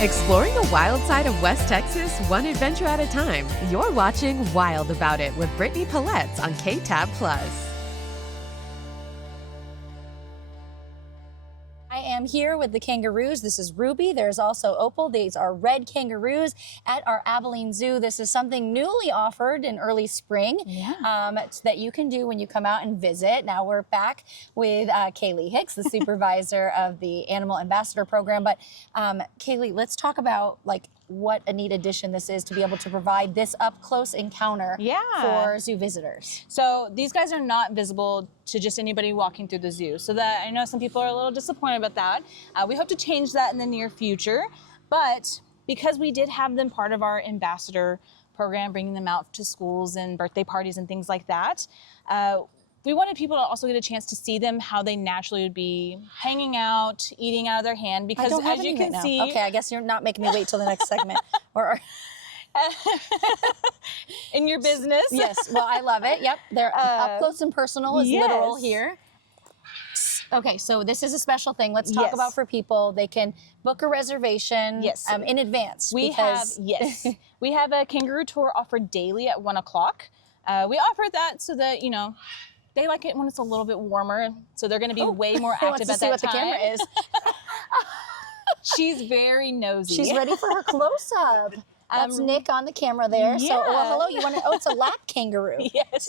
Exploring the wild side of West Texas, one adventure at a time. You're watching Wild About It with Brittany Pelletz on KTAB+. I am here with the kangaroos. This is Ruby. There's also Opal. These are red kangaroos at our Abilene Zoo. This is something newly offered in early spring that you can do when you come out and visit. Now we're back with Kaylee Hicks, the supervisor of the Animal Ambassador Program. But Kaylee, let's talk about what a neat addition this is to be able to provide this up-close encounter for zoo visitors. So these guys are not visible to just anybody walking through the zoo. So that I know some people are a little disappointed about that. We hope to change that in the near future. But because we did have them part of our ambassador program, bringing them out to schools and birthday parties and things like that, we wanted people to also get a chance to see them how they naturally would be hanging out, eating out of their hand. Because as you can see, okay, I guess you're not making me wait till the next segment. Or in your business. Yes, well, I love it. Yep, they're up close and personal is literal here. Okay, so this is a special thing. Let's talk about for people. They can book a reservation in advance. We have a kangaroo tour offered daily at 1 o'clock. We offer that so that, they like it when it's a little bit warmer, so they're going to be way more active at that time. Let's see what the camera is. She's very nosy. She's ready for her close-up. That's Nick on the camera there. Yeah. So, hello. You want to? Oh, it's a lap kangaroo. Yes.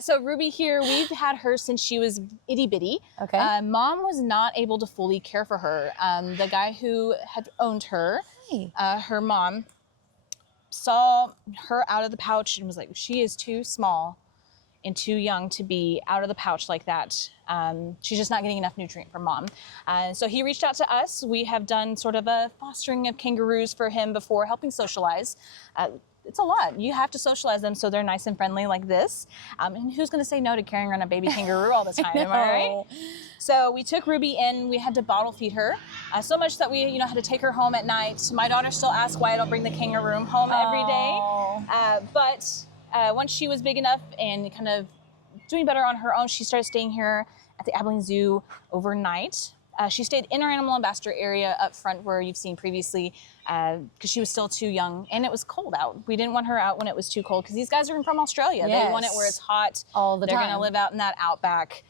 So Ruby here, we've had her since she was itty bitty. Okay. Mom was not able to fully care for her. The guy who had owned her, her mom, saw her out of the pouch and was like, she is too small and too young to be out of the pouch like that. She's just not getting enough nutrient from mom. So he reached out to us. We have done sort of a fostering of kangaroos for him before, helping socialize. It's a lot. You have to socialize them so they're nice and friendly like this. And who's going to say no to carrying around a baby kangaroo all the time, am I right? So we took Ruby in. We had to bottle feed her, so much that we had to take her home at night. My daughter still asks why I don't bring the kangaroo home every day. But once she was big enough and kind of doing better on her own, she started staying here at the Abilene Zoo overnight. She stayed in our animal ambassador area up front where you've seen previously because she was still too young and it was cold out. We didn't want her out when it was too cold because these guys are from Australia. Yes. They want it where it's hot all the time. They're going to live out in that outback.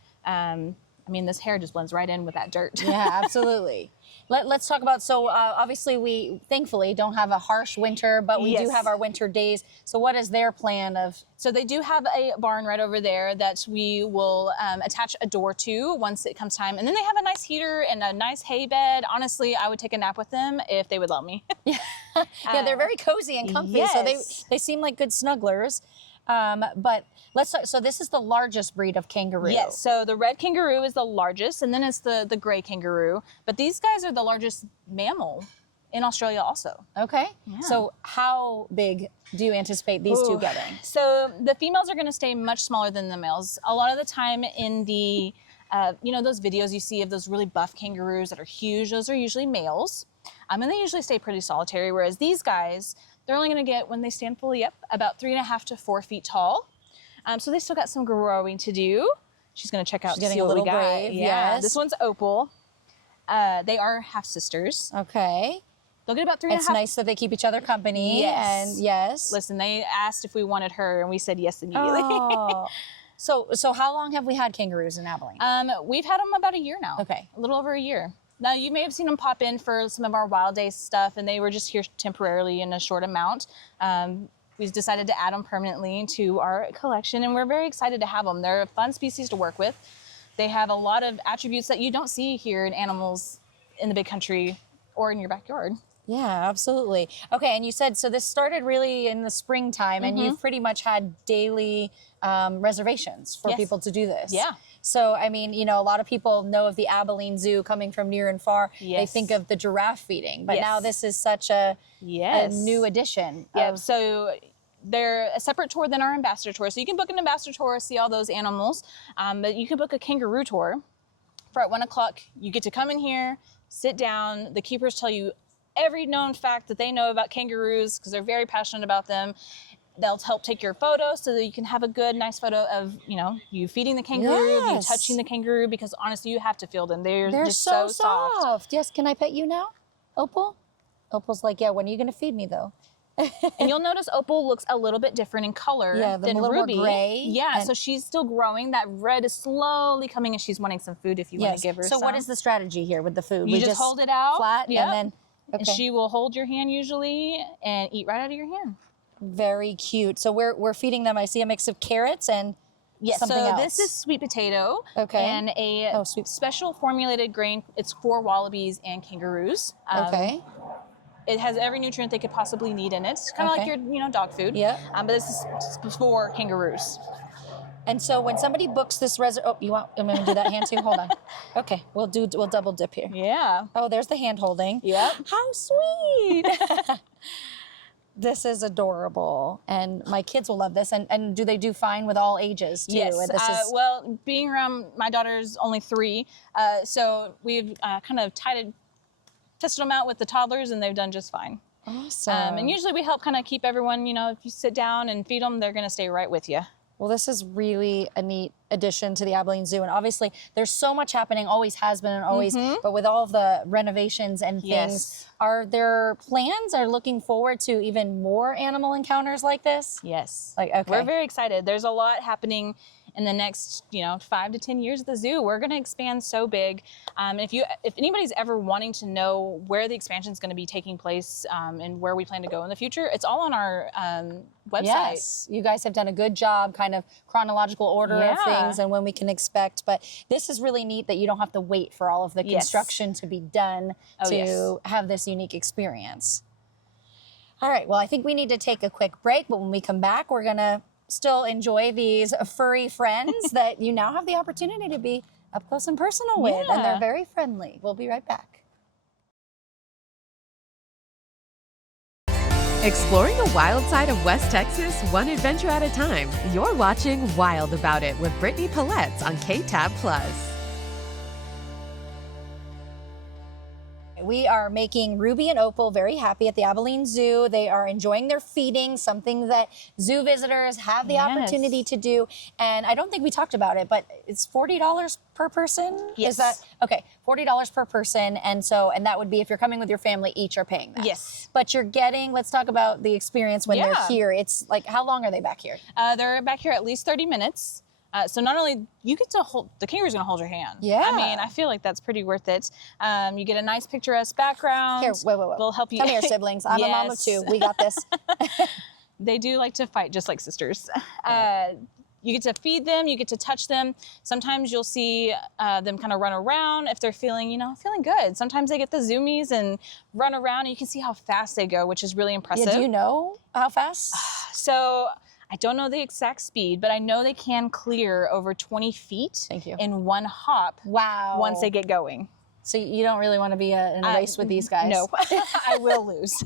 This hair just blends right in with that dirt. Yeah, absolutely. Let's talk about, obviously we thankfully don't have a harsh winter, but we do have our winter days. So what is their plan of? So they do have a barn right over there that we will attach a door to once it comes time. And then they have a nice heater and a nice hay bed. Honestly, I would take a nap with them if they would let me. Yeah, they're very cozy and comfy. Yes. So they seem like good snugglers. But let's start. So this is the largest breed of kangaroo. Yes, so the red kangaroo is the largest, and then it's the gray kangaroo. But these guys are the largest mammal in Australia also. Okay. Yeah. So how big do you anticipate these two getting? So the females are going to stay much smaller than the males. A lot of the time in the, those videos you see of those really buff kangaroos that are huge, those are usually males. And they usually stay pretty solitary, whereas these guys, they're only going to get, when they stand fully up, about 3.5 to 4 feet tall. So they still got some growing to do. She's going to check out She's getting see a what we little got. brave. Yeah, Yes. this one's Opal. They are half sisters. Okay. They'll get about 3.5. It's nice that they keep each other company. Yes. And yes. Listen, they asked if we wanted her, and we said yes immediately. Oh. So how long have we had kangaroos in Abilene? We've had them about a year now. Okay. A little over a year. Now, you may have seen them pop in for some of our Wild Days stuff, and they were just here temporarily in a short amount. We decided to add them permanently to our collection, and we're very excited to have them. They're a fun species to work with. They have a lot of attributes that you don't see here in animals in the big country or in your backyard. Yeah, absolutely. Okay, and you said, so this started really in the springtime, and you've pretty much had daily reservations for people to do this. Yeah. So, a lot of people know of the Abilene Zoo coming from near and far. Yes. They think of the giraffe feeding, but now this is such a new addition. Yep, so they're a separate tour than our ambassador tour. So you can book an ambassador tour, see all those animals, but you can book a kangaroo tour for at 1 o'clock. You get to come in here, sit down. The keepers tell you every known fact that they know about kangaroos because they're very passionate about them. They'll help take your photo so that you can have a good, nice photo of, you feeding the kangaroo, you touching the kangaroo, because honestly, you have to feel them. They're just so soft. Yes, can I pet you now, Opal? Opal's like, yeah, when are you going to feed me though? And you'll notice Opal looks a little bit different in color than a little Ruby. more gray. Yeah, so she's still growing. That red is slowly coming and she's wanting some food if you want to give her some. So what is the strategy here with the food? You just hold it out flat and then, and she will hold your hand usually and eat right out of your hand. Very cute. So we're feeding them, I see a mix of carrots and something else. This is sweet potato and a special formulated grain. It's for wallabies and kangaroos. It has every nutrient they could possibly need in it. It's kind of like your, dog food. Yeah. But this is for kangaroos. And so when somebody books this I'm gonna do that hand too. Hold on. Okay, we'll double dip here. Yeah. Oh, there's the hand holding. Yep. How sweet. This is adorable, and my kids will love this. And do they do fine with all ages too? Yes. This well, being around my daughter's only 3, so we've kind of tested them out with the toddlers, and they've done just fine. Awesome. And usually we help kind of keep everyone, if you sit down and feed them, they're going to stay right with you. Well, this is really a neat addition to the Abilene Zoo. And obviously, there's so much happening, always has been and always, but with all of the renovations and things, are there plans or looking forward to even more animal encounters like this? Yes. We're very excited. There's a lot happening in the next, 5 to 10 years at the zoo. We're going to expand so big. If anybody's ever wanting to know where the expansion is going to be taking place and where we plan to go in the future, it's all on our website. Yes, you guys have done a good job, kind of chronological order of things and when we can expect. But this is really neat that you don't have to wait for all of the construction to be done to have this unique experience. All right, well, I think we need to take a quick break, but when we come back, we're gonna still enjoy these furry friends that you now have the opportunity to be up close and personal with, and they're very friendly. We'll be right back. Exploring the wild side of West Texas, one adventure at a time. You're watching Wild About It with Brittany Pelletz on KTAB+. We are making Ruby and Opal very happy at the Abilene Zoo. They are enjoying their feeding, something that zoo visitors have the opportunity to do. And I don't think we talked about it, but it's $40 per person? Yes. Is that, okay, $40 per person. And that would be if you're coming with your family, each are paying that. Yes. But you're getting, let's talk about the experience when they're here. It's like, how long are they back here? They're back here at least 30 minutes. So not only you get to hold, the kangaroo's gonna hold your hand. Yeah. I mean, I feel like that's pretty worth it. You get a nice picturesque background. Here, wait. They'll help you. Come here, siblings. I'm a mom of 2. We got this. They do like to fight just like sisters. You get to feed them, you get to touch them. Sometimes you'll see them kind of run around if they're feeling, feeling good. Sometimes they get the zoomies and run around, and you can see how fast they go, which is really impressive. Yeah, do you know how fast? So I don't know the exact speed, but I know they can clear over 20 feet in one hop. Wow. Once they get going. So you don't really want to be in a race with these guys? No, I will lose.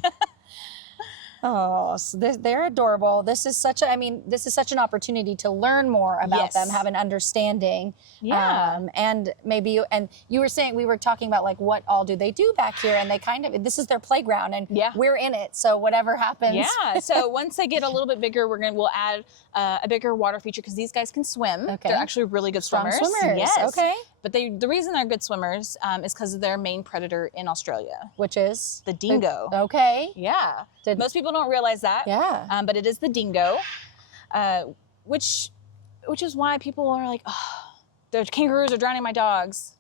Oh, so they're adorable. This is such an opportunity to learn more about them, have an understanding. Yeah. And maybe you were saying, we were talking about like what all do they do back here, and they this is their playground, and we're in it. So whatever happens. Yeah. So once they get a little bit bigger, we'll add a bigger water feature because these guys can swim. Okay. They're actually really good swimmers. Strong swimmers. Yes. Okay. But the reason they're good swimmers is because of their main predator in Australia, which is the dingo. Okay. Yeah. Most people don't realize that. Yeah. But it is the dingo, which is why people are like, oh, the kangaroos are drowning my dogs.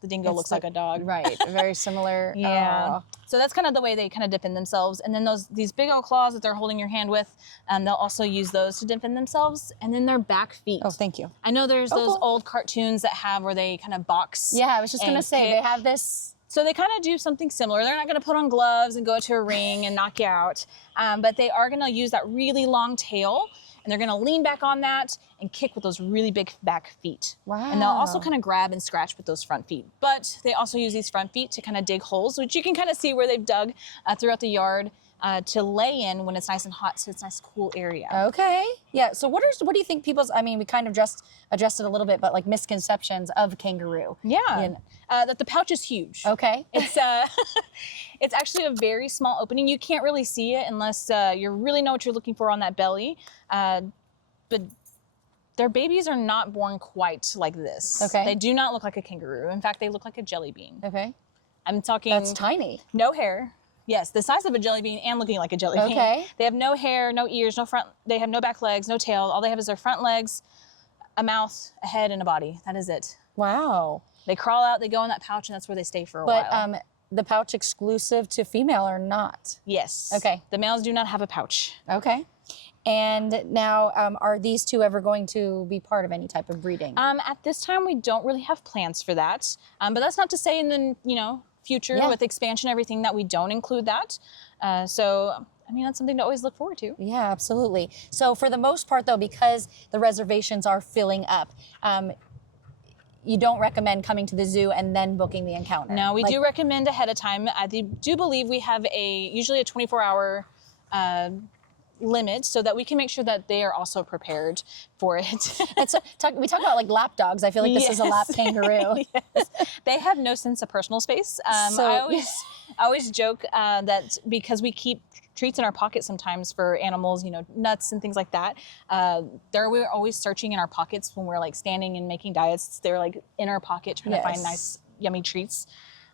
The dingo looks like a dog. Right. Very similar. Yeah. So that's kind of the way they kind of defend themselves. And then these big old claws that they're holding your hand with, they'll also use those to defend themselves. And then their back feet. Oh, thank you. I know there's those old cartoons that have where they kind of box. Yeah, I was just going to say, they have this. So they kind of do something similar. They're not going to put on gloves and go to a ring and knock you out. But they are going to use that really long tail, and they're going to lean back on that and kick with those really big back feet. Wow. And they'll also kind of grab and scratch with those front feet. But they also use these front feet to kind of dig holes, which you can kind of see where they've dug throughout the yard to lay in when it's nice and hot, so it's a nice cool area. Okay. Yeah. So what do you think people's, we kind of just addressed it a little bit, but like misconceptions of kangaroo? Yeah. That the pouch is huge. Okay. It's it's actually a very small opening. You can't really see it unless you really know what you're looking for on that belly. But their babies are not born quite like this. Okay. They do not look like a kangaroo. In fact, they look like a jelly bean. Okay. I'm talking. That's tiny. No hair, Yes, the size of a jelly bean and looking like a jelly bean. Okay. They have no hair, no ears, no front. They have no back legs, no tail. All they have is their front legs, a mouth, a head, and a body. That is it. Wow. They crawl out, they go in that pouch, and that's where they stay for a while. But the pouch exclusive to female or not? Yes. Okay. The males do not have a pouch. Okay. And now, are these two ever going to be part of any type of breeding? At this time, we don't really have plans for that. But that's not to say in the future with expansion, everything that we don't include that. So, I mean, that's something to always look forward to. Yeah, absolutely. So for the most part, though, because the reservations are filling up, you don't recommend coming to the zoo and then booking the encounter? No, we do recommend ahead of time. I do believe we have usually a 24-hour limit so that we can make sure that they are also prepared for it. We talk about like lap dogs. I feel like this is a lap kangaroo. Yes. They have no sense of personal space. I always joke that because we keep treats in our pocket sometimes for animals, nuts and things like that. We're always searching in our pockets when we're like standing and making diets. They're like in our pocket trying to find nice, yummy treats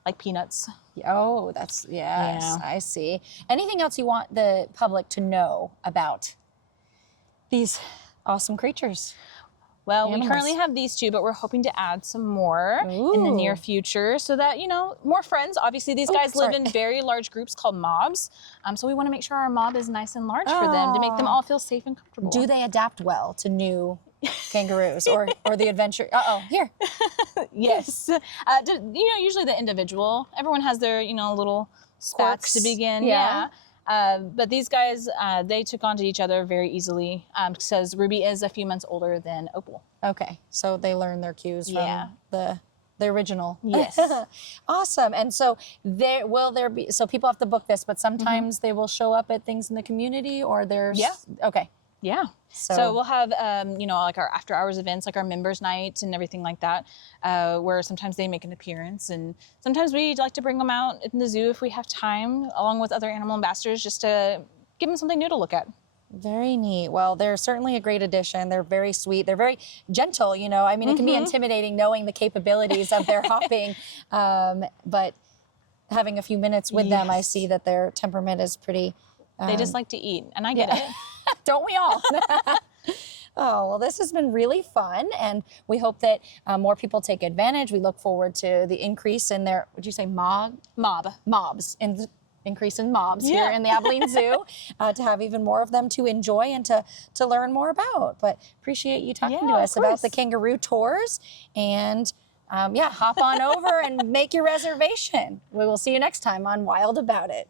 like peanuts. Oh, yes, yeah. I see. Anything else you want the public to know about these awesome creatures? Well, we currently have these two, but we're hoping to add some more in the near future so that, more friends. Obviously, these guys live in very large groups called mobs. So we want to make sure our mob is nice and large for them to make them all feel safe and comfortable. Do they adapt well to new kangaroos or the adventure? Here. Yes. Usually the individual. Everyone has their, little stats to begin. Yeah. But these guys, they took on to each other very easily because Ruby is a few months older than Opal. Okay, so they learn their cues from the original. Yes. Awesome. And so so people have to book this, but sometimes they will show up at things in the community or there's... Yeah. Okay. Yeah. So we'll have, like our after hours events, like our members night and everything like that, where sometimes they make an appearance. And sometimes we like to bring them out in the zoo if we have time, along with other animal ambassadors, just to give them something new to look at. Very neat. Well, they're certainly a great addition. They're very sweet. They're very gentle, I mean, it can be intimidating knowing the capabilities of their hopping. But having a few minutes with them, I see that their temperament is pretty... they just like to eat, and I get it. Don't we all? Oh, well, this has been really fun, and we hope that more people take advantage. We look forward to the increase in their, would you say mobs, increase in mobs here in the Abilene Zoo, to have even more of them to enjoy and to learn more about. But appreciate you talking to us about the kangaroo tours, and hop on over and make your reservation. We will see you next time on Wild About It.